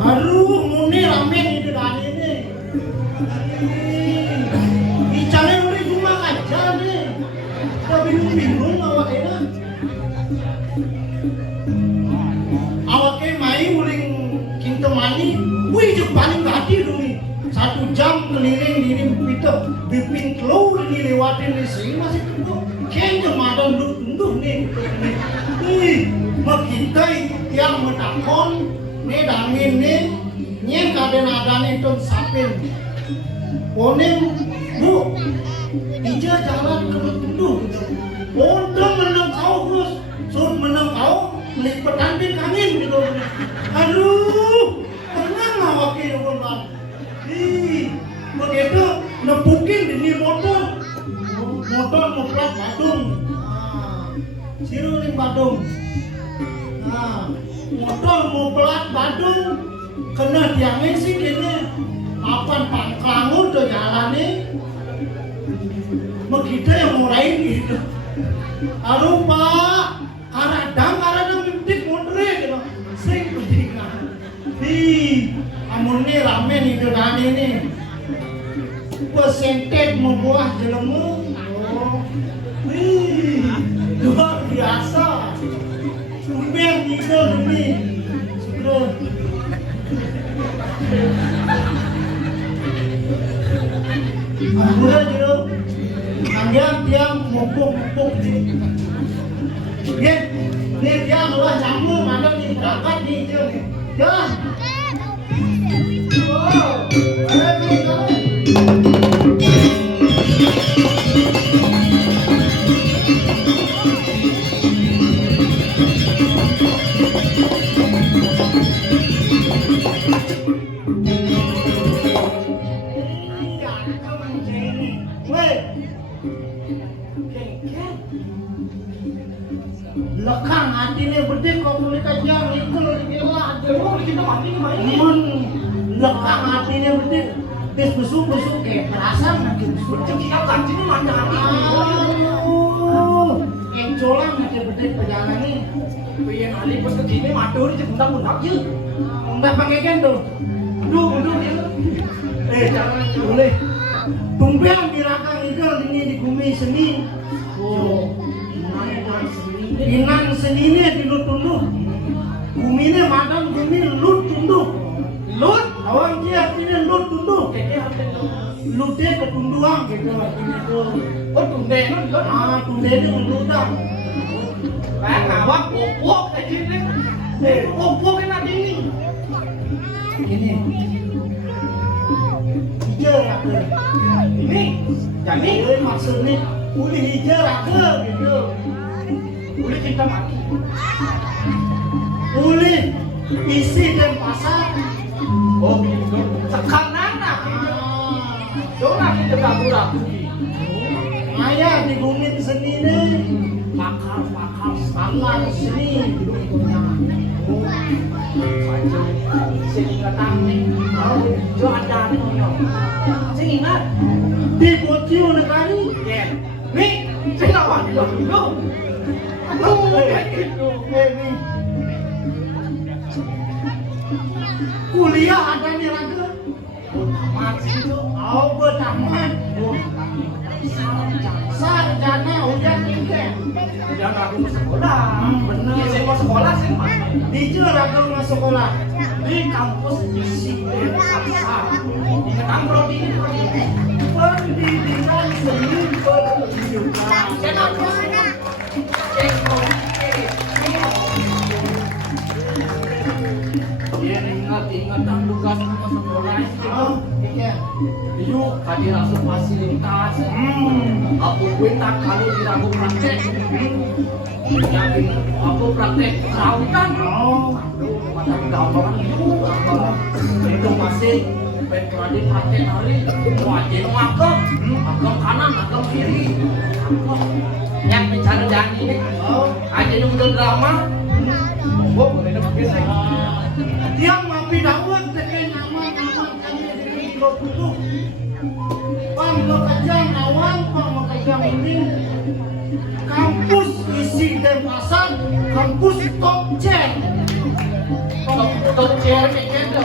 Baru muni ramen itu dari ini. Bicara udah cuma aja nih. Kita bingung-bingung awaknya. Awaknya main uling kinto mani. Wih, jauh paling gati dulu. 1 jam keliling diri kita bipin keluar dilewatin di sini masih tunggu. Kayaknya madan duduk nih. Kita yang menakon nih dangin nih nyeng kaden itu sapin ponem bu ija jalan ke duduk untung menang kau terus sur menang kau melipet antin angin gitu. Aduh tenang lah wakil bulan begitu nepukin di motor muplat Badung siru nih Badung. Motor mau pelat Badung kena tiangin sih kini apaan pangklangur udah jalan nih begitu yang murahin gitu aduh pak karadang mimpi mundre gitu sing pentingan amun nih ramen itu tadi nih pesentet membuah jelemu luar biasa yang tidur ini sudah sudah jero tiang mupuk ya ini tiang luas jamu mana di berangkat di itu ya lekang hatinya berdek kok mereka jam itu gila jauh kita mati main lekang hatinya berdek tes busuk kayak perasaan nanti berdek kita kancingnya mana yang colang aja berdek perjalanan nih pengen alih pas begini matur aja bundang yuk nggak pakai kan tuh aduh ya jangan boleh tumpian di rakang itu ini di bumi seni Inang senine dilut-tunduk bumine madam bumi lut-tunduk lut awang dia artinya lut-tunduk lutnya ketunduang gitu artinya tuh oh tunde tunde itu melutang ngawak popok kayak gini popok kan ada ini hijau raka ini jadi maksudnya uli hijau raka gitu uli cinta mati uli isi dan pasar oh gitu sekarang kita ragu-ragu ayah di bumi seni nih makal sangat seni sini ngetang nih jo ada sini ingat di bocil negari nih sini apa dulu kuliah ada nih raga tamat itu tamat sarjana udah tinggal udah aku mau sekolah bener saya mau sekolah sih di raga mau sekolah di kampus disiplin aksa di ketangkrong di pendidikan seni pertunjukan ingat tugas sekolah iya yuk hadir langsung fasilitas aku tak kalau diragu praktek yakin aku praktek perawatan macam gambaran itu masih pengradik praktek hari wajib ngakep kanan ngakep kiri yang bicara janji aja dulu drama boleh Tiang mapi dawet teke nyaman kami di lo tutup. Pang lo kejang awan, pang lo kejang ini. Kampus isi Denpasar, kampus top chair. Top chair gitu.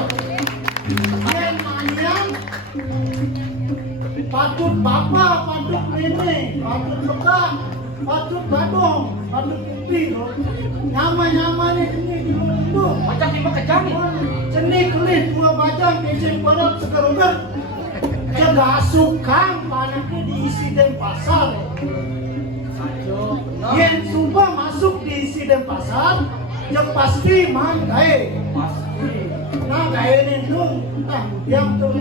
Yang manjang, patut bapak, patut nenek, patut bekak, patut badong, patut kupi. Nyaman ini dulu. Macam lima kejam nih. Cenik kulit dua bajang kecil perut sekeruber. Jaga sukang panaknya diisi Denpasar. Yang sumpah masuk diisi Denpasar, yang pasti man gae. Nah gae itu, yang tuh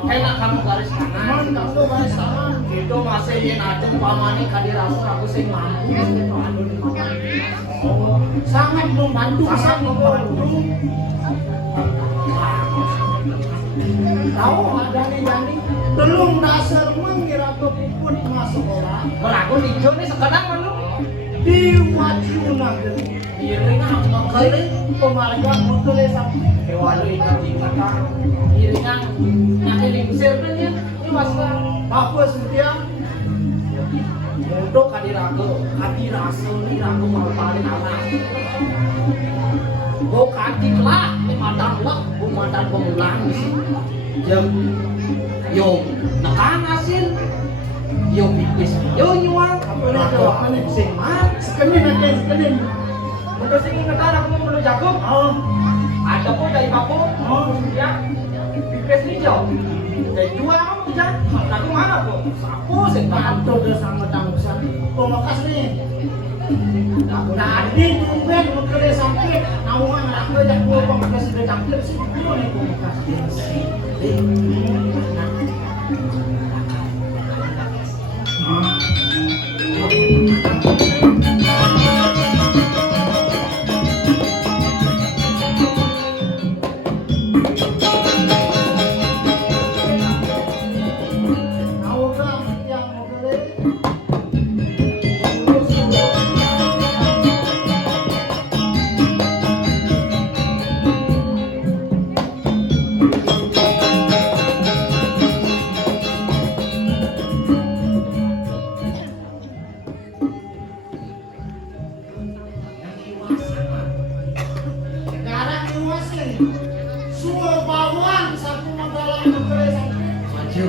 Enak kamu garis tangan. man kamu garis tangan. Itu masih yen adem pamane kadirasa aku sing mampu gitu anu di mama. Sangat membantu, sangat membantu. Tahu ada nih Jani, belum dasar mengira kepuput masuk orang. Beraku hijau nih sekarang mana? Di Wajiuna Iring apa kali? pemarga mutule sampai Kewalu ikat iringan yang ini besar kan ya? Ini masalah. apa setia Mudo kadirasa nih aku mau paling anak. Go kantin lah, ini madang lah, go madang pengulang sih. Jam, yo, nekan asin, yo bipis, yo nyuang, apa nih sing mat, sekenin aja sekenin. udah sing ingetan aku mau belum jago, Oh, ada pun dari papo, ya, bipis hijau, dari dua kamu bisa, aku mana po, sapu sih, mantu udah sama tanggusan. Pemakas nih. aku Tadi tumben mutule sampai naungan aku aja gua pemakas sudah cangkir sih. Itu nih pemakas. Sekarang luasin. Semua bawaan satu negara mutule sampai. maju.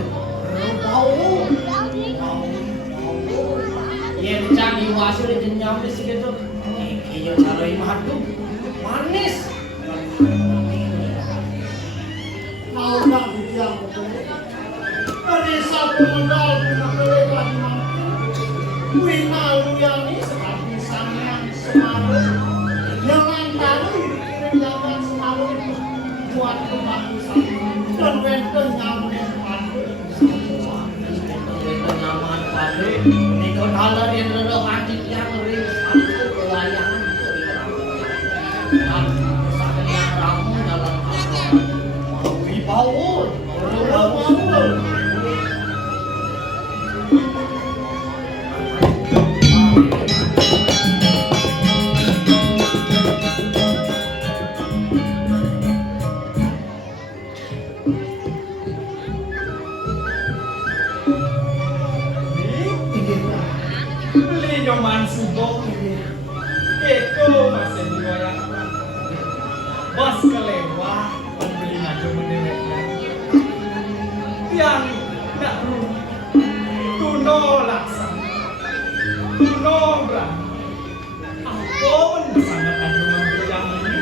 Bau. Yen canggih wasil jenyam di sini tuh, iyo cara imadu, manis. Mau nggak dibilang betul? Dari satu modal mutule lagi mampu. Wina luyani seperti sampean Semarang. Yang lain kali dikirim zaman Semarang buat pembagusan dan wenten nyaman padu. Nyaman pabrik, nikah halar yang rero hati yang ring satu kelayangan dan sampai yang ramu dalam hal wibawa, Betul. Beli nyoman sugong Eko masih digoyang Bos kelewat Pembeli maju meneweknya Yang nak rugi Tuno laksana Tuno berani Apa mensangat anu membeli yang ini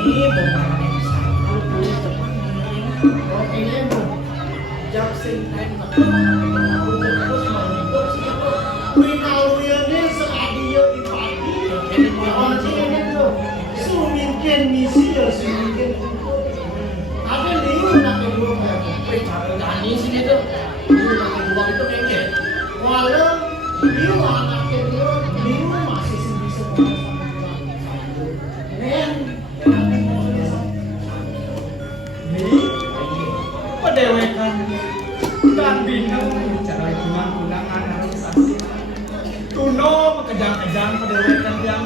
ini bukan satu teman Ini bu, jak sing ten wina luyani seadiyo ipadi. Orang ini tuh sumingkin misi ya sumingkin. Ada liu nak kedua Nyanyi sini tuh, dulu nanti dua itu kengke. walau liu anak kedua liu masih sendiri. Nen, Ini pedewekan dan bintang bicara hitungan undangan harmonisasi Tuno kejang-kejang pedewekan yang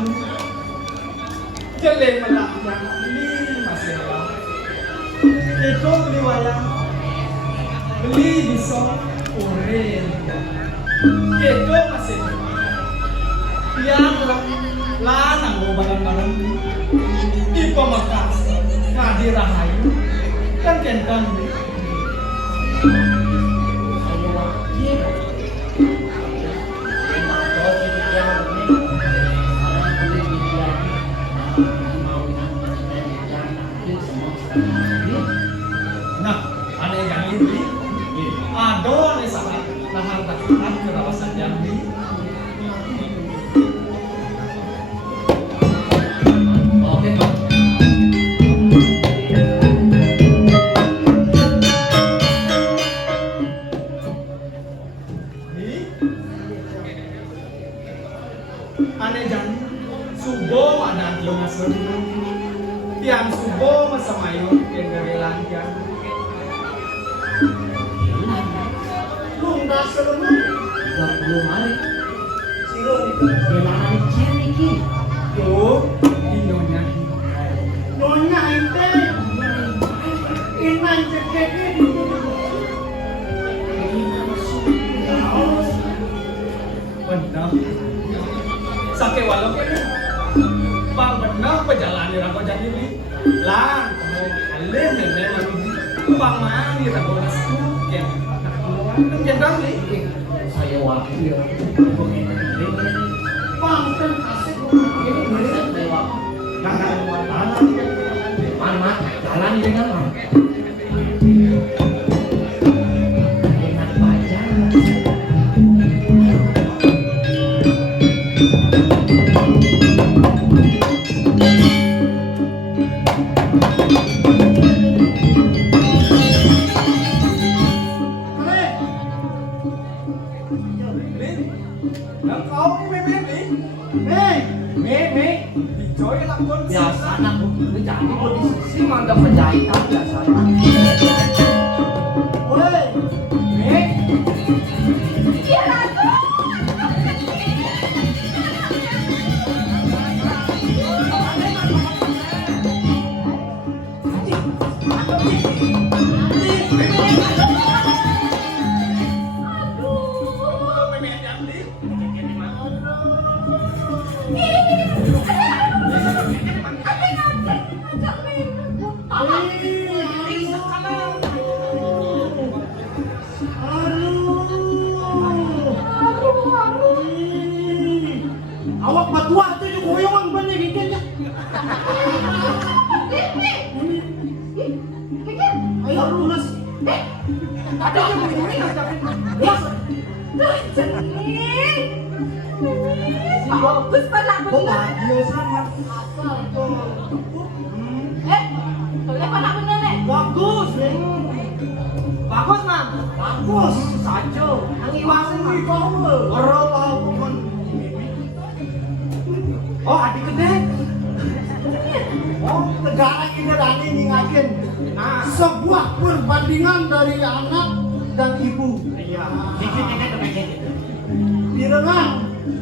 Jelek melaknya ini masih lah. Itu beli wayang, beli bisa oren. Itu masih. Yang lanang mau barang-barang di Pamekasan, ngadi rahayu, kan kentang. Ayo wajib. Memang kau itu yang ini. Sekarang boleh dibilang mau dan nanti semua sedang. Nah, ada yang ini, ada nih sangat lahan tahan ke kawasan Jambi. Oke, Pak. Aneh jangan subo mana dia masuk tiang subo masamayo yang dari lanjang Lu nggak selemut. 20 hari. Siro itu. Gimana nih cewek ini? tuh inonya Nyonya ente. Inan cekeknya di benar sakit walau ini bang benar perjalanan rago jadi ini lang kamu alim memang bang mani rago nasu yang yang kali Saya wakil. Bang kan asik. Saya wakil. Mana jalan ini kan? Enak baca. dan kau ini memang Meme. dicoy lakon Biasa anak begitu jadi kondisi mantap penjahitan biasanya. Woi. Awak batua tu juga goyang banyak gigitnya. Ayo lunas. Ada yang begini nak tapi. Bagus pala Kok bener. bahagia sangat asal tuh. Boleh pala bener nih. Bagus, Bagus mam. bagus. Sajo. Ang iwasan mam. Power. orang tahu pun oh adik gede Oh, negara ini dan ini ngakin. Nah, sebuah perbandingan dari anak dan ibu. iya Dikit-dikit demi dikit. Direngang,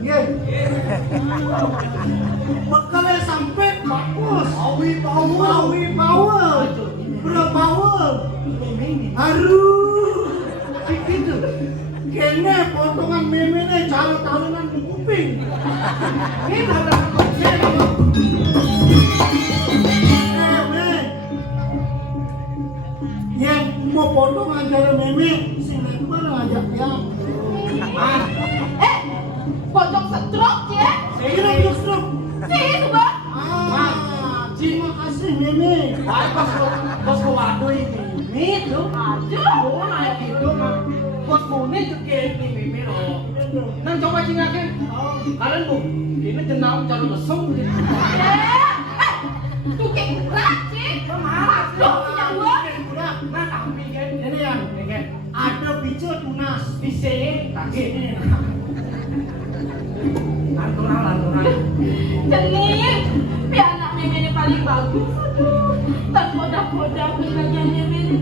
ya. Bekalnya sampai bagus. Awi power, berpower. Aduh, gitu. Kene potongan meme-nya cara tahunan di kuping. Ini ada yang mau potongan cara meme, si lebar ngajak yang. Pojok setruk ya. Saya struk. Sih, Bang. Terima kasih meme. Bos ko waduh ini. Itu. Aduh. Oh, naik gitu mah. Bos mau nih kekit nih mimi loh. Nang coba cingakin. Kalian bu, ini jenau cara lesung. Tukik berat sih. Aduh, punya gua. Nah, tapi kan Ini yang ada bicu tunas. bisa kaki. Lanturan. Jenis. Biar anak Meme ini paling bagus. Aduh. Dan bodak-bodak bilangnya Meme ini.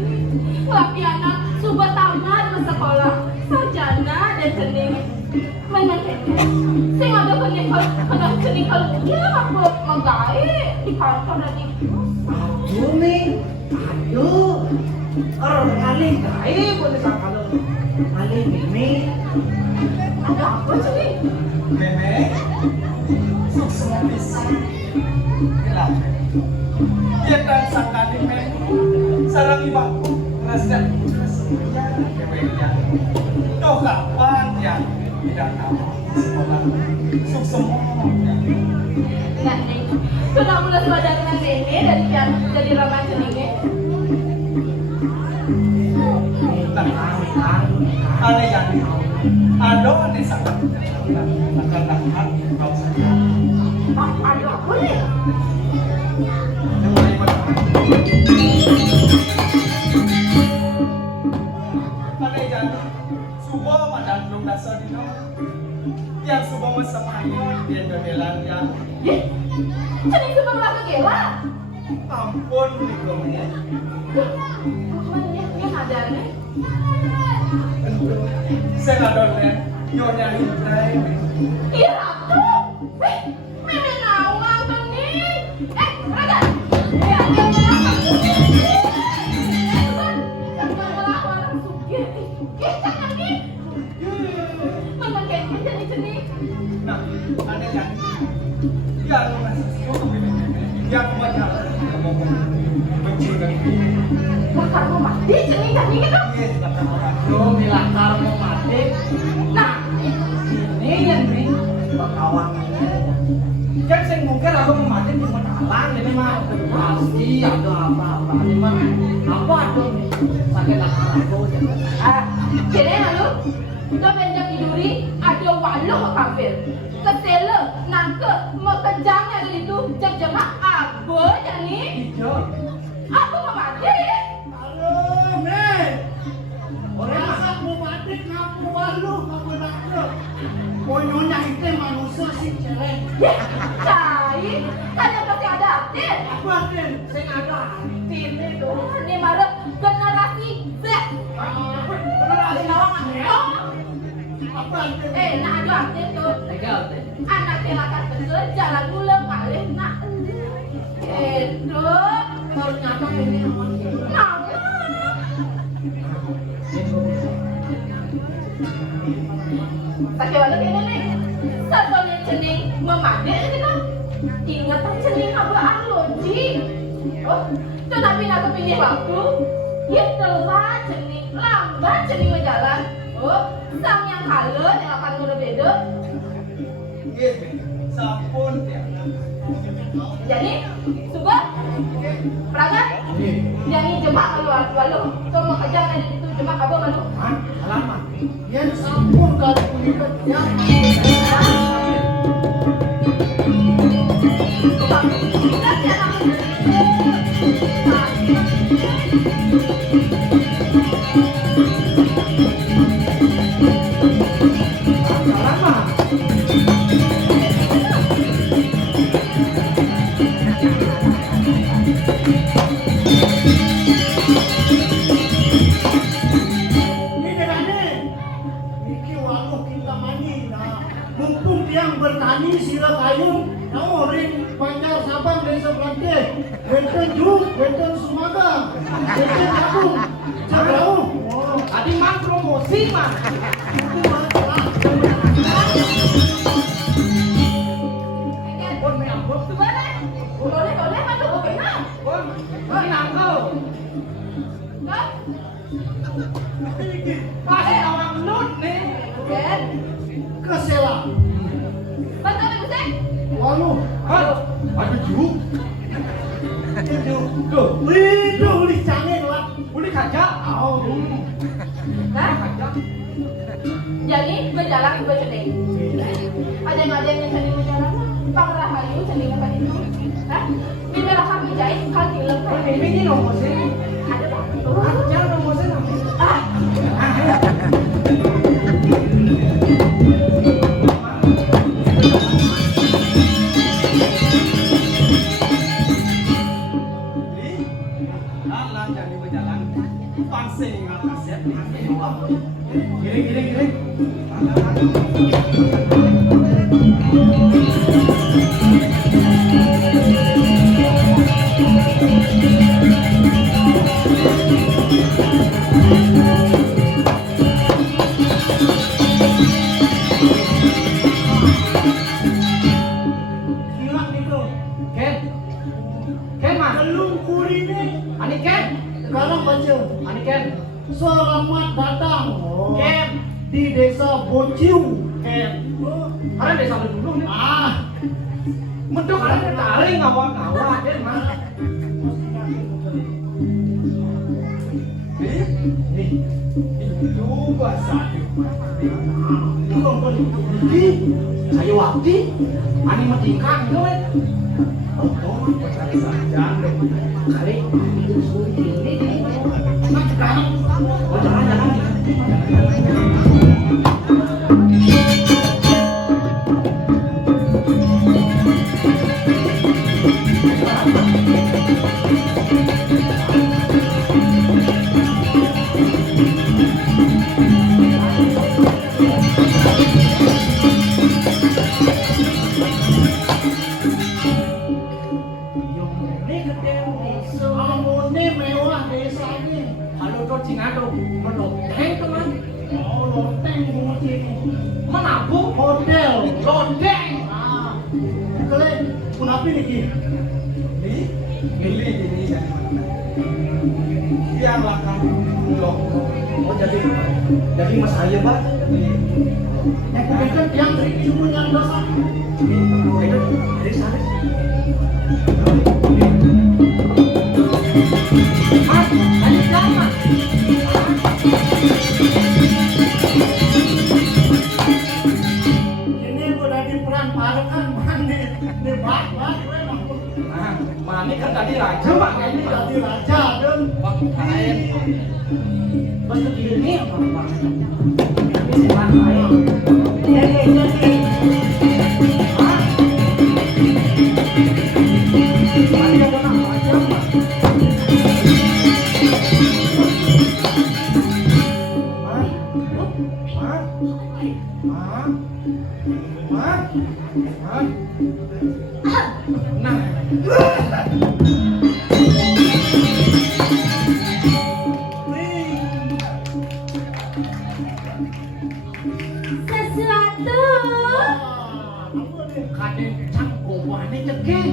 Tapi anak sudah tahunan ke sekolah. sarjana dan cening memang kayaknya sing ada kening kalau dia apa menggawe di kantor dan itu Aduh nih, aduh, orang kali gaya boleh kalau kali ini ada apa sih? Meme, sukses bisa. Hilang. Dia kan sangka di meme, sarang ibaku, rasa kesemuanya kewenya. Kau kapan ya tidak tahu sekolah sukses ya. Nah nih, sudah mulai belajar dengan Nene dari piano dari ramah ceningnya. Aneh yang ada aneh sangat akan dapat kau saja. Ada apa nih? Yang mulai aneh jadi subuh madan belum dasar di nomor. Yang subuh masamanya dia bebelan yang Ih, cening suka merasa gila. ampun dikomnya. Mana yang ada nih? Saya nggak dolen nyonya hindrai. Iya ratu. Meme nawang tuh nih. Raga. Ya jangan malah orang sugih. Jangan nih. Memang kayaknya jadi cening. Nah, aneh kan? Dia lu masih suka begini. Dia kebanyakan ngomong benci dan Bakar mau mati cening cening itu. iya belakang orang. Aduh, milakar mau mati. Nah, Ini yang nih, kawan kan saya mungkin aku mau mati di menalan ini mah pasti ada apa-apa ini mah apa tuh nih pakai lakar aku kene lalu kita benjak iduri ada walu ke kafir. Ketele nangke mau kejangnya dari itu jam-jama apa jadi? hijau Aku mau mati. aduh nih, orang masak mau mati ngapu walu ngapu nakal, mau nyonya itu manusia sih celeng, Ya, cai, kalian pasti ada update. apa nih? saya ada tim itu Ini malah generasi Z. generasi lawangan ya Apa nih? Nah ada update tuh. legal deh Anak silakan besar jalan dulu kali nak. Itu baru nyata ini emang gitu nah. Pakai walau ini nih, satunya cening memadai kita. Ingatan cening apa arloji? Oh, tu tapi nak kepilih waktu. Ya telah cening, lambat cening berjalan. Oh, sang yang kalah yang akan berbeda. Iya, sampun ya. Jadi, suka peragan. Yang jemaah walau, cuma aja ada itu jemaah apa malu? halaman Yang sampun kali kulipat yang ini dengannya, Niki walu kita mani, nah mumpung yang bertani sila kayun, nah ring panjang sabang desa Belante, benten juk, benten sumaga, benten kabung, cabrau, tadi mah promosi mah itu masalah. pun menyambut Boleh, malu benar. pun ini nangkau masih orang nut nih Ben, Kesela, betul betul. walu, aduh juk itu, itu uli canggih lah, boleh kacak oh, Nah, jadi berjalan ke cening. Ada yang cening berjalan, Bang Rahayu cening apa itu? Hah? Bila lah kami jahit kali lepas. ini promosi Ada bang. aja promosi namanya Jadi, alang jadi berjalan. Pangsing ngatas ya. Giring. Gila gitu. Ken mah. Belum kurine. Ani Ken. Sekarang baca. Ani Ken. Selamat datang Ken. di desa Bociu. Karena desa dulu nih. Medok karena taring ngawak-ngawak deh mah. Itu bahasa. Saya waktu ani medingkan gitu kan. Kali itu sulit ini. Oh jangan. Amune mewah desanya. Halo tuh cingado, menoteng teman. Oh, loteng bocil. Menabuh Hotel. lodeng. Kalian kenapa nih? Geli gini ya. Biarlah kan. Loh. Oh jadi mas saya pak. Yang kebetulan yang cuma yang dasar. Dari sana. Mas, lanjut lama. Ini udah di peran parukan mandi di bak. Nah, Mani kan tadi raja pak Ini ini. tadi raja dan Pak, kain. Pas begini apa pak? Ini sepan kain. jadi. Mani ada nak raja pak. Sesuatu. Kadang canggung wani cekek.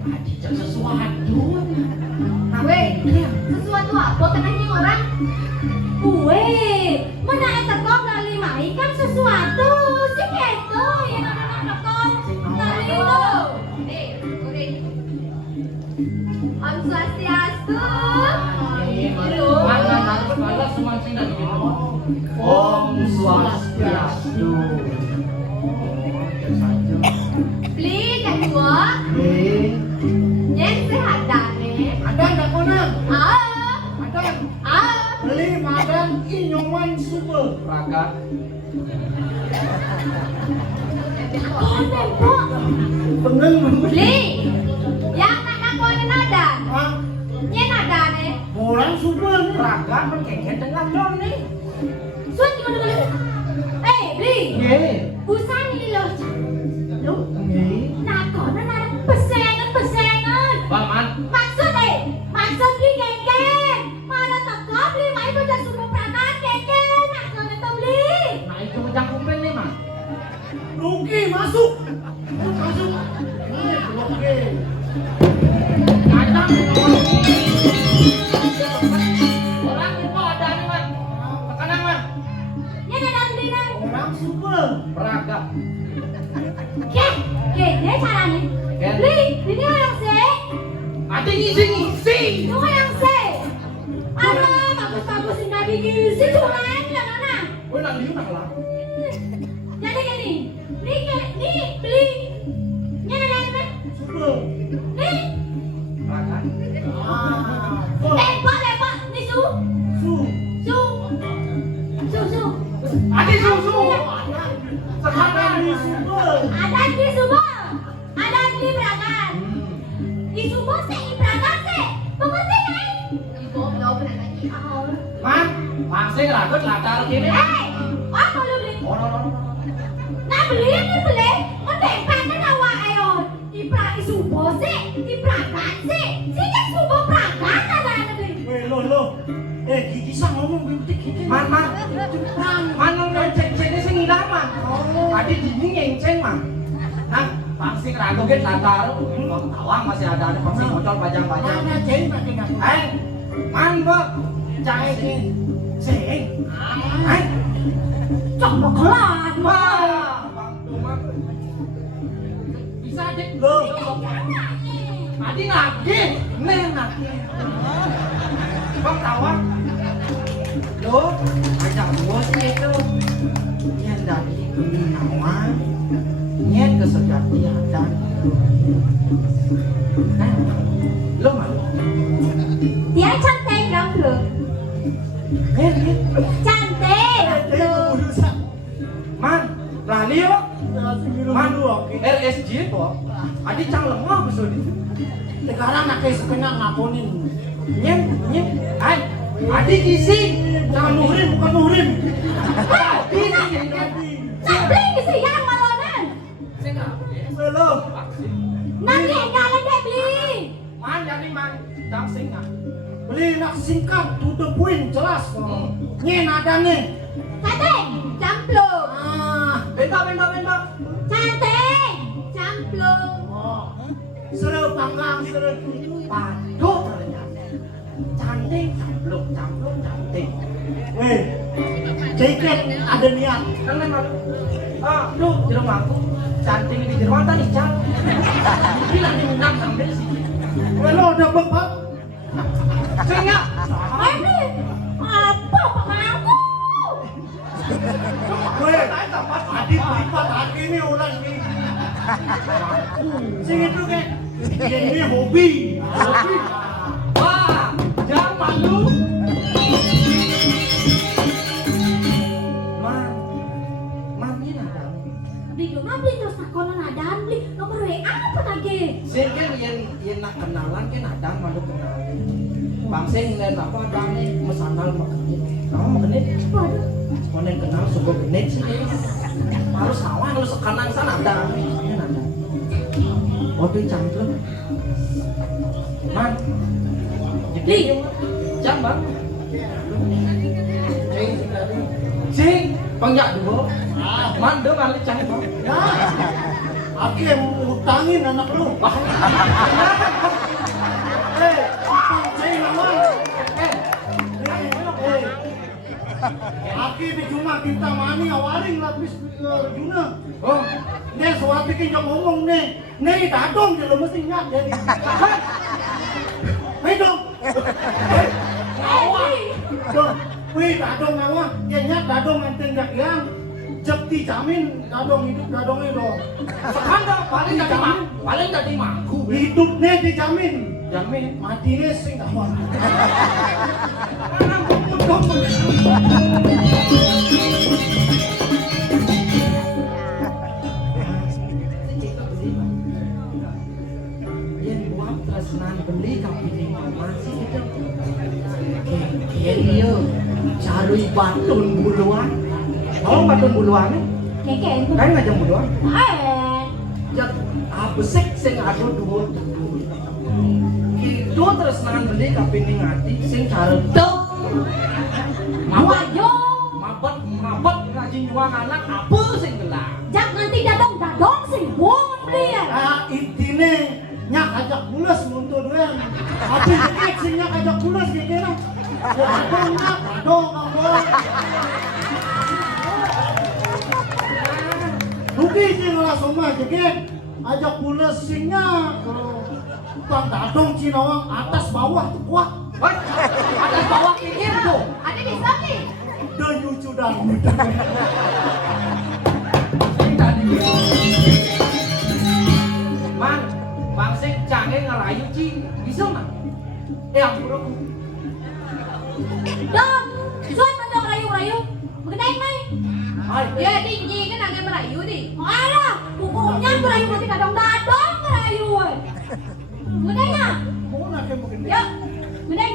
Haji cek sesuatu. Weh, sesuatu apa kenanya orang? Kue, mana eta kok ngali mai kan sesuatu sih gitu yang ada kok ngali itu. Om Swastiastu. Mana harus balas semua sing dari gitu. Om Swastiastu. Beli kedua, nyen sehat dane. Ada nggak kona? Ada. Beli madan inyoman super. Raga. Konen kok. Bener. Beli, yang nak konen ada. Ah, Nyen ada nih. orang super nih. Raga mengkengket dengan don nih. Suat gimana beli? Beli. Ye. Busan ini loh. Lu, Ye. nah konen ada pesengan. Baman, Maksud beli kengkeng. Mana teko beli mai bocah suruh peranan kengkeng. Maksudnya tuh beli. nah itu bejang kuping nih mah. Rugi masuk. Masuk. Ini oke. Kacang orang itu ada nih mah. Tekanan mah. Nyen ada beli nih. Orang super. Raga. Dia caranya. Ken. Beli, ini yang sih. Ati ngisi. Itu yang sih. Aduh, bagus-bagus nggak diisi cuman ya mana? Gue nak liu nak lah. Jadi gini, nih beli. Nyen ada kan? Super. Nih, Raga. lepak, nih su. Ati susu. Sekarang di super. Ada di Subo, ada di Bragan. Di Subo sih, di Bragan sih. Pokoknya kan. Ibu belum berangkat. Man, masih ragut latar gini. Apa lu beli? Oh, no. Nah beli ini beli, mendepan kan awak ayo. Ipra isubo sih, iprakan sih. Sih kan subo prakan ada beli. Weh lo. Gigi sang ngomong bintik gigi. Man, nong ceng-cengnya sing ngilang, man. Tadi dini ngeceng, man. Nah, pasti ragoget latar. Tawang masih ada pasti bocor pajang-pajang. Mana ceng pakai ngaku. Man, Bob. Cai sing. Coba kelan. Wah, Bang Cuma. Bisa aja. Lo. Tadi lagi. Neng lagi. Bang Tawang. Lo, ajak bos itu. Yang dari keminawan. Nyet kesejatian dan lo mau? Dia cantik dong bro. Cantik. Man, lali yo. Man, oke. RSG kok. Adi cang lemah besok. Sekarang nak kayak sepenang ngaponin. Nyet. Adi kisi. Jangan muhrim, bukan muhrim. Adi sih. Nah beli sih yang malonan. Lo. Nanti enggak deh beli. Man, jadi man, cang singa. Beli nak singkat, to the point, jelas. Nye nadanya. Cantik, camplung. Benta. Cantik, camplung. Seru panggang, seru Paduh ternyata. Cantik, camplung, cantik. Weh, jaket ada niat. Kan malu. Lu di rumahku cantik di rumah tadi cal. Bilang di minang sambil sih. Weh, lo udah bebak. Senga. Beli. Apa pengaku? Weh, adit lipat lagi nih orang ini. Sing itu kan, ini hobi. Wah, jangan malu. Man ini ada. Beli dong, beli terus nakonan ada beli. Nomor WA apa lagi? Sen kan yang nak kenalan kan ada malu kenalan. Bang Sen ngeliat apa ada nih mesanal makannya. Kamu makannya? Waduh. Konen kenal suku genit sih. Harus sawah lu sekarang sana ada. Waduh cantik. Man. Li. Jam bang. Cing, penyak dulu. Man dong alik cantik bang. Ya, aku yang utangin anak lu. Saya lawan. Aki di cuma kita mani awaring lapis Juna. Oh, Nih suatu bikin yang ngomong nih dadong dia lo mesti ingat jadi. Hei dong. Dong, wih dadong apa? Dia nyat dadong enteng gak yang jepti jamin dadong hidup dadong itu. sekarang paling tadi mangku. Hidupnya dijamin. Jamin. Matinya sing kawan. Yang buat tresnan beli kapini masih itu. Kiriyo, cari batun buluan. Tahu batun buluan? Keke. Kan ngajak buluan. Eh. Apa sing ada dua. Itu tresnan beli kapini ngati sing cari tuh. Ayo. Mabot ngaji nyuang anak apa sing gelar. Jak nanti dadong sing wong dia. Intine nyak ajak bulas untuk duel. Tapi dikit sing nyak ajak bulas kira-kira. Dadong nyak, dadong kamu. Rugi sih langsung mah dikit. Ajak bulas singnya. Tukang dadong Cinawang atas bawah tuh kuat. Woi, atas bawah pikir tuh. Ada bisa nih. Dan lucu dan Man, Bang Sek canggih ngerayu Ci, bisa man? Ampun. Dong, suat mandang rayu-rayu. Mengenai mai. Ya, Tinggi kan agak merayu nih. Alah, hukumnya merayu nanti dadong merayu. Mengenai ya? mau nak yang begini. Yuk, mengenai.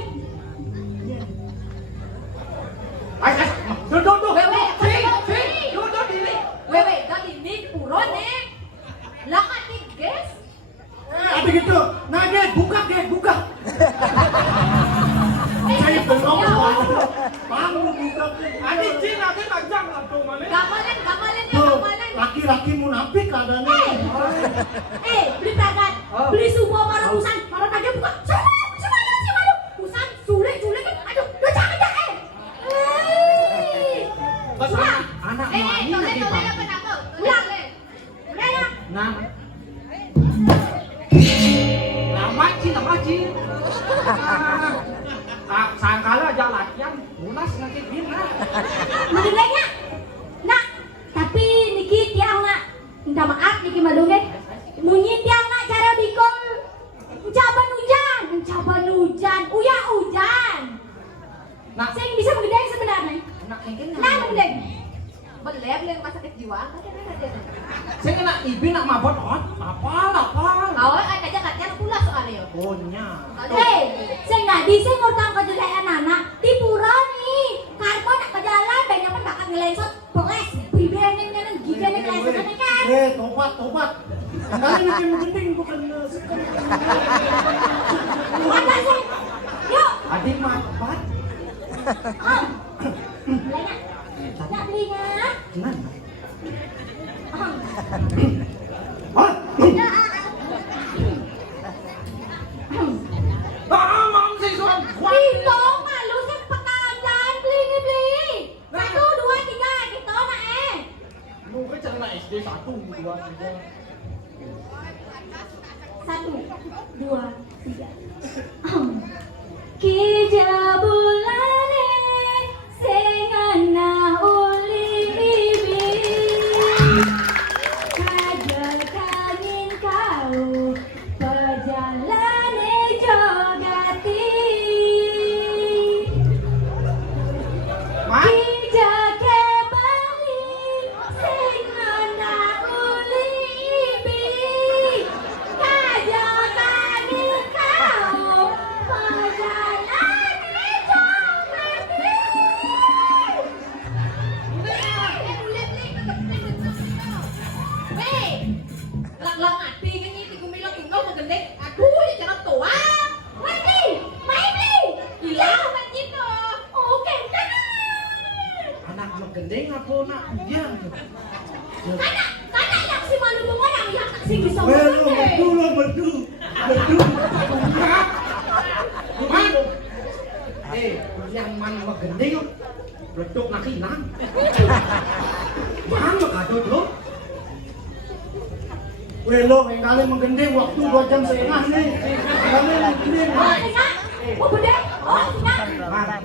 Mage buka. Saya belum mau buka. Adi Cin ade tajam lah tuh mana. Gamalan ya, Tuh, gamalan. laki-laki munafik adanya. Beli berangkat. Beli semua ratusan. Malah aja buka. Semalam. Usan sulit kan. Aduh, lu jangan dah. Bas anak mami lagi Pak. Ulang deh. Udah ya. Nah. Lama Cin. Sangkala aja latihan, mulas nanti bina. Madungnya. Nak, tapi niki tiang nak. Minta maaf niki madungnya. Munyin tiang nak cara bikol. Ucapan hujan. Uya hujan. Nak, Saya bisa menggedeng sebenarnya. nak engken. Nah, menggedeng. Belem masa kejiwaan. Saya kena ibi nak mabot hot. Apa? Awal aja katanya pula soalnya. Ohnya. Saya nggak bisa ngutang ke jutaan anak di pura nih. Karbo nak ke jalan banyak pun bakal ngelensot. Pokoknya pribadi yang giga nih kelensot kan. Tobat. Kembali bikin gending bukan sekali. Mana sih? Yuk. Adik mabat. Belanya. Nak belinya? Gimana? Hah? Mam sih suan. Itu malu sih pekajan beli. 1, 2, 3 gitu nak Lu kan cerita SD 1, 2, 3. 1, 2, 3. Kija bulane sengana uli ibi kajal kangin kau perjalane jogati Kija kebali sengana uli ibi kajal kangin kau perjalane jogati lang ati kanya iti kumilang ikaw maganda. Aduh, ya jangan tua. Main. Gila man dito. Okay, tara. Anak magandeng ako na. Yan. Kana yang si malu mo yang si gusto mo. Betul. Yang man magandeng yun. Letuk na kinang. Mahal magkado dulu. Lo yang kali menggending waktu 2 jam setengah nih. Kali menggending. Oh, bude. Oh, ina.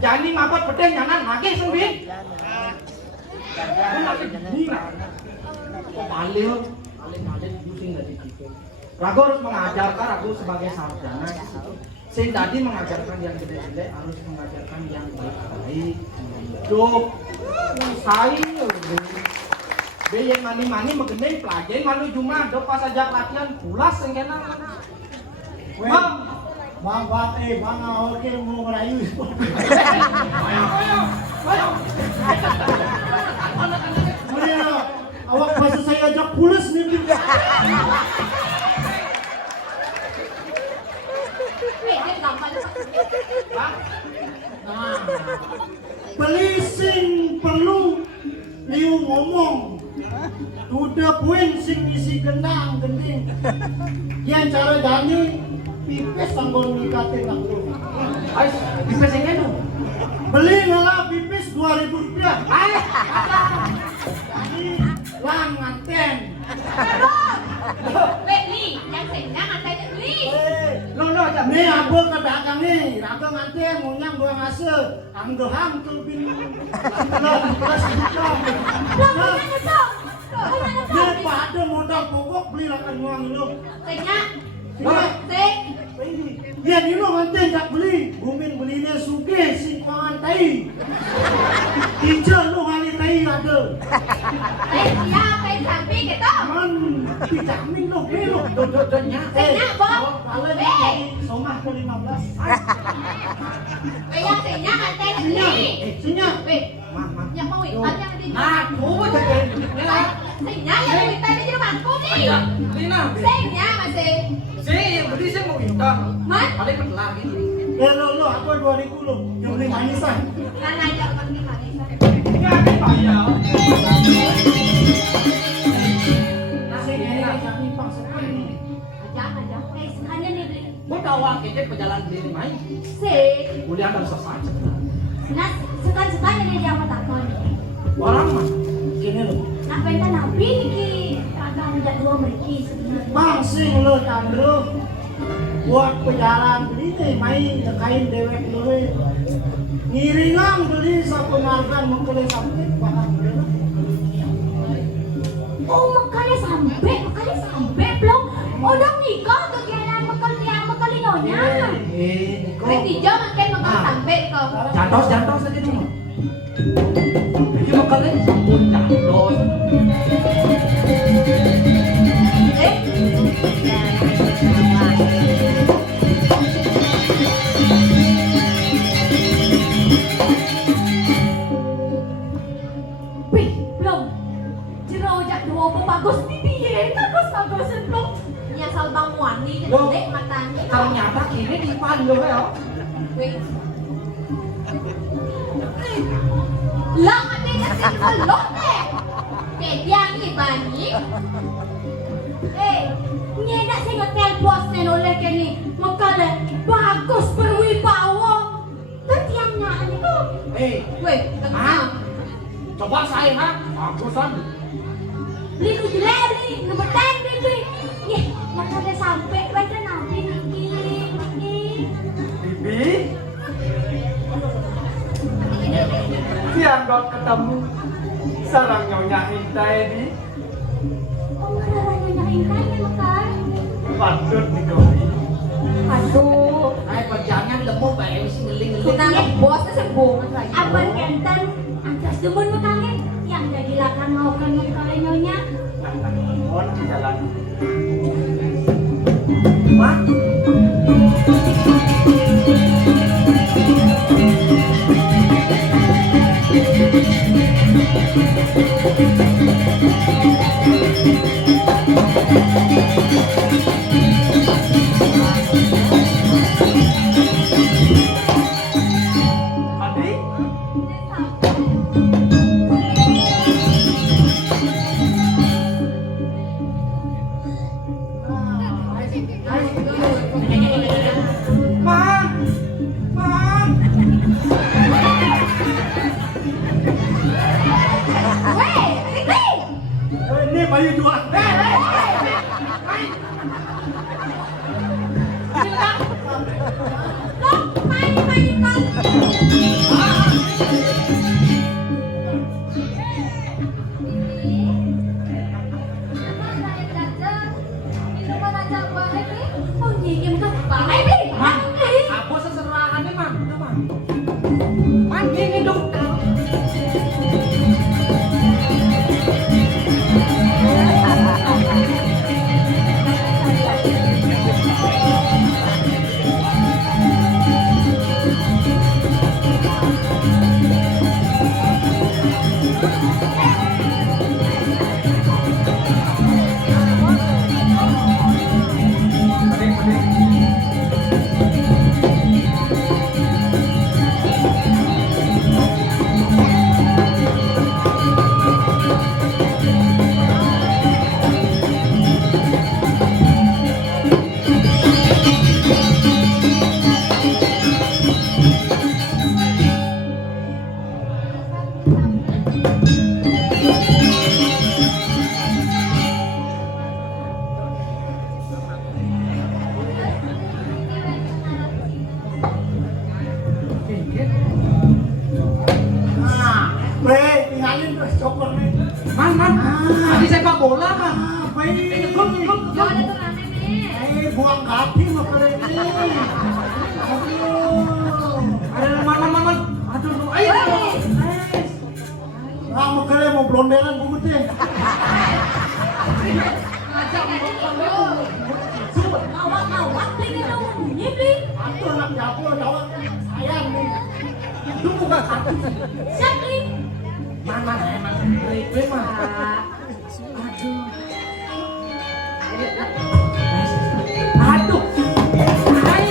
Jadi mabat pedeng jangan lagi sembi. Paling pusing dari gitu. Rago harus mengajarkan aku sebagai sarjana. Saya tadi mengajarkan yang gede-gede harus mengajarkan yang baik-baik. Hidup. Saya be yang mani-mani mengenai pelajaran malu cuma do pas aja latihan pulas engkena Bang, oke mau merayu. Awak bahasa saya ajak pulas nih. Dia gampang. Beli sing perlu liu ngomong. Udah poin sing isi gendang gending. Yang cara dani pipes sanggol ngikatin aku. Ais, pipes yang itu. Beli ngalah pipes 2.000 rupiah. Ini lang nganten. Beli, yang senang antara beli. Lo aja. Nih aku ke dagang nih, aku nganten mau nyang gua ngasih. Angdoham tuh bin. Plus juta. Dia pada modal pokok beli lakan uang lu. Senyak. Sing. Dia ni lo nganten tak beli. Bumin belinya suge si kuangan tai. Ijel lo ngali tai ada. Siapa yang sampai gitu? Man, dijamin lo belo. Dodonya. Senyak, Bob. Kalian somah ke 15. Yang senyak antara beli. Sinyak. Yang mau ikan yang di Nah, tuh jadi. Senyak yang di tadi di bangku nih. Tina. Sengnya masih. Beli saya mau intang. Man? Paling lagi. Lo aku 2000 lo yang beli manisan. Kan aja pergi hari. Enggak ada bayar. Nasi enak yang nimpang sekali. Aja. Sekalian nih beli. Mau tawa kita pejalan beli main. Sih. Kuliah harus selesai. Nah, sekan-sekan ini dia mau takon. Orang mah. Kini lo. Nak pengen nabi ki. Kagak ada dua mereka sebenarnya. Mangsing lo Chandro. Buat pejalan beli nih main kain dewek lo. Ngiringan beli sapunarkan mengkele sampai barang beli. Oh, makanya sampai belum. Udah nikah kegiatan makali nyonya. Niko. Retijo makin makan sampai kok. Jantos saja dulu. Ini mau kalian sambut jantos. Wih, belum. Jerojak dua bagus nih dia. Bagus belum. Nyasal bang wani jelek matanya. Ternyata kini di Pandu ya. Wih. Lah mati kasih peluk deh. Kediang ibani. Nyedak saya ngetel posnya oleh kini. Makanya bagus berwibawa. Ketiangnya ini kok. Wih, kenal. Coba saya ha, bagusan. Beli ku jelek beli, nomor 10 beli. Yeh, makanya sampai baca nanti niki. Bibi. Siang dot ketemu. Sarang nyonya Intai di. Oh, marahnya nyahinkan ya makan. Patut nih Doi. Aduh. Ay, perjalanan lemu bae wis ngeling-ngeling. Kunang bosnya sembung lagi. Apan kenten, anjas demun makannya. Yang jadi lakan mau kan kalau nyonya. Mohon di jalan. Mak. Adik. Man. Weh, Rikli. Ini bayu jual. Loh, main kan. Apa seserahannya, Man? Udah, Man. Man, gini dong. Tinggalin terus coper nih. Man, tadi sepak bola, Man. Baik. Jangan ada tuh nih. Buang kaki mau ke ini. Aduh. Man. Aduh, ayo. Mau kere mau blonderan bubutnya. Awak beli dong, ini beli. Itu anak dapur jawab sayang nih. Itu bukan kaki. Siap beli. Man. Ribet, Man. Aduh. Aduh. Hai.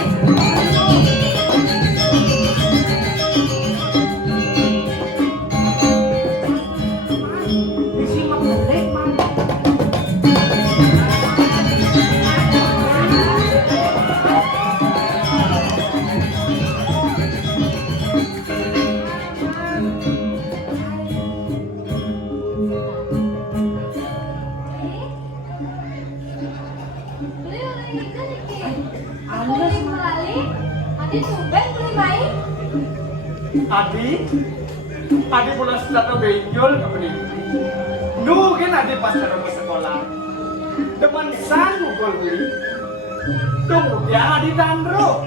Disimak gelek, Man. Adi pula sudah benjol ke beli. Nu kan adi pas ke sekolah. Depan san mukul beli. Kemudian adi tandro.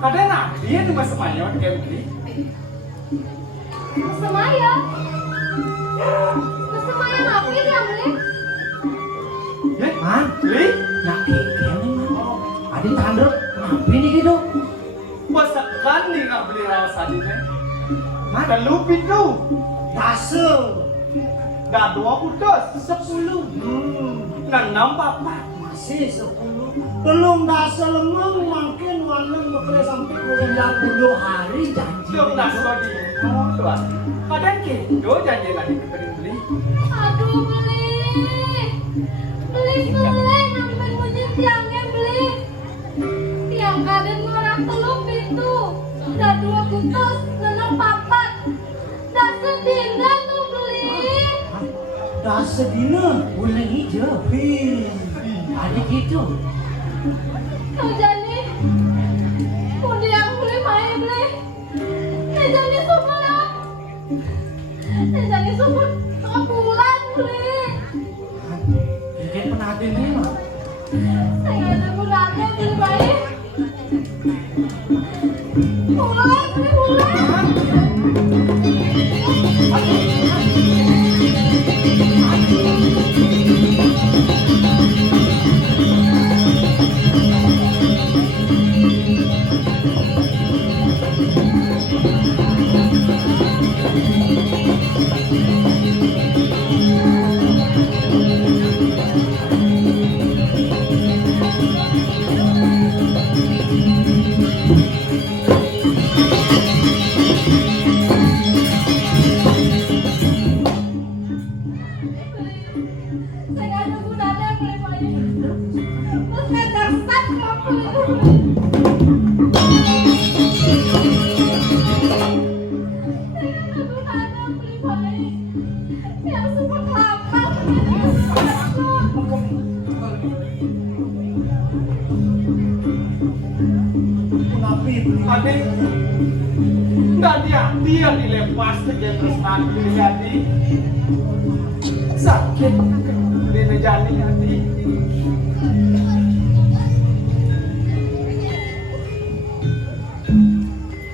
Kadang adi itu mas semayang ke beli. Semayang? Semayang apa itu yang beli? Ya, Man, beli? nak kene Man. Adi tandro, kenapa ini gitu? Pasakan nih nggak beli rawas adinya. Man, Telu pitu. dase. Dah 20. 10. Nanam papat. Masih 10. Belum dase lemeng makin wanem bekle sampai 20 hari janji. Belum nasko di tuan. Kadang kendo janji lagi ke beli. Aduh beli sampai bunyi tiangnya beli. Tiang kaden orang telu pintu. Dah 2 kutus, nenang papat. Dah sedina tuh beli. Dase dina boleh hijau. Ada gitu. Kau jadi udah yang beli main beli. Jadi sumur ya. Jadi sumur sebulan beli. Mungkin pernah ada ini mah. Saya ada gunanya beli main. Bulan beli bulan. Saya ada gunanya beli main. Terus saya dasar mau beli. Yang super kelapa Kenapa beli? Adik, nggak dia dilepas ke terus nanti jadi sakit beli nejani adik.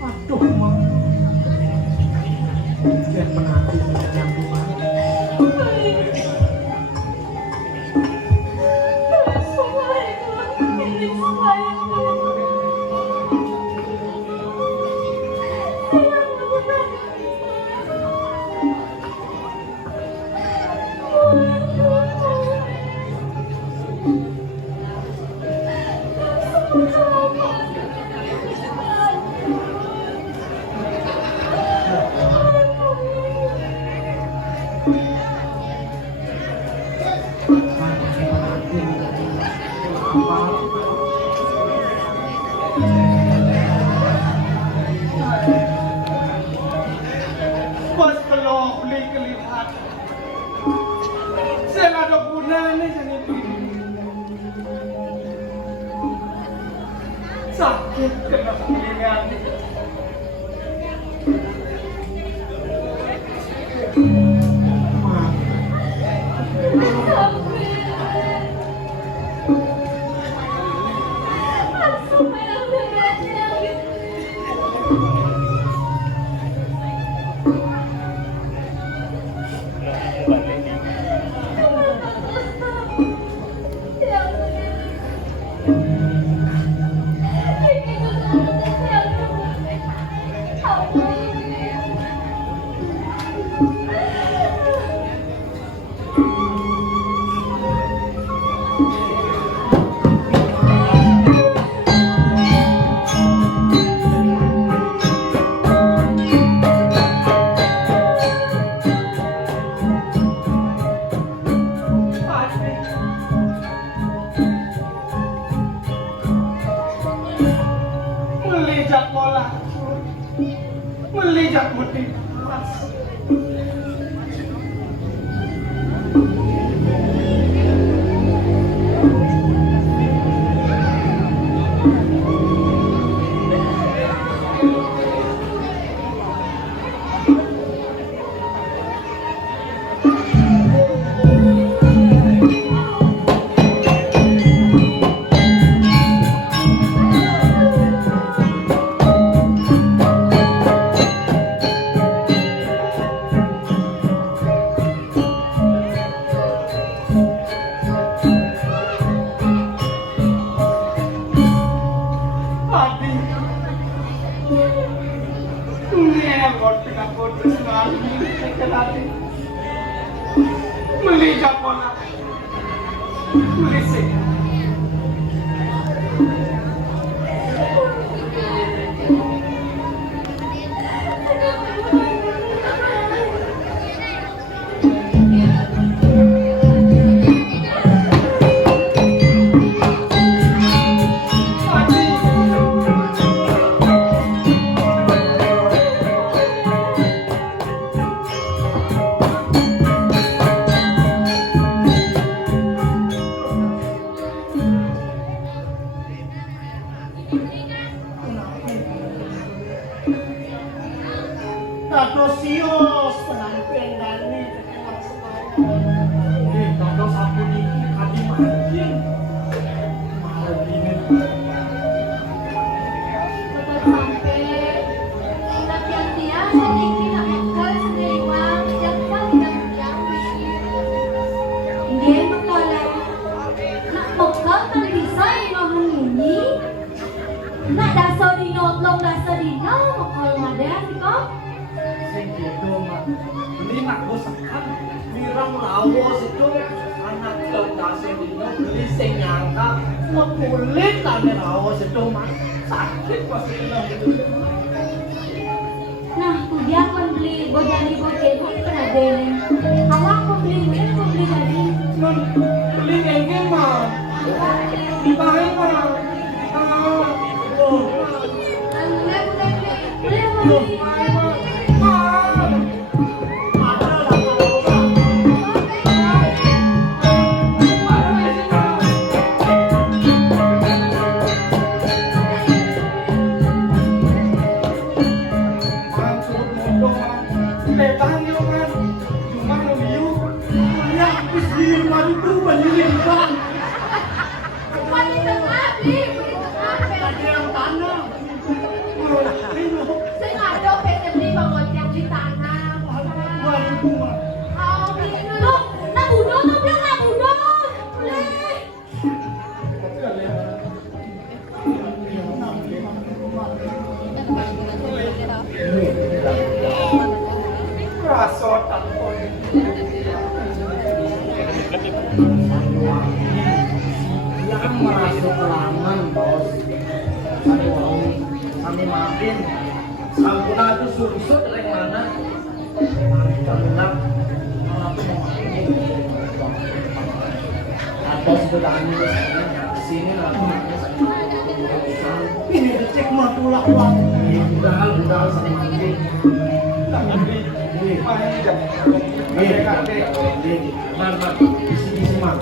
Aduh, mah. Biar penanti yang rumah. Pas pelok beli kelihat, saya nggak ada gunanya jadi begini. Sakit kena piringan. Melijak bola, melijak putih. Melijak bola, berisik. Tato sios penampilan dani tato sapu niki kadi mancing malah gini nak dasar dino, long dasar dino, kalau ada sih kok. Sing gitu mak, beli nak bosakan, mirang lawas itu anak dasar dino beli sing nyangka, mau kulit tanya lawas itu mak, sakit pasti kena gitu. Nah, dia akan beli bojani bojani pernah beli. Kalau aku beli lagi. Beli yang mah, dipakai mah. Dia kan merasa kelaman bos. Kami maafin. Sampuna itu sursut dari mana? Kita bilang ada sebelahnya kesini lagi. ini dicek mah tulak ulang Budal sering bikin. Man, bisi-bisi man.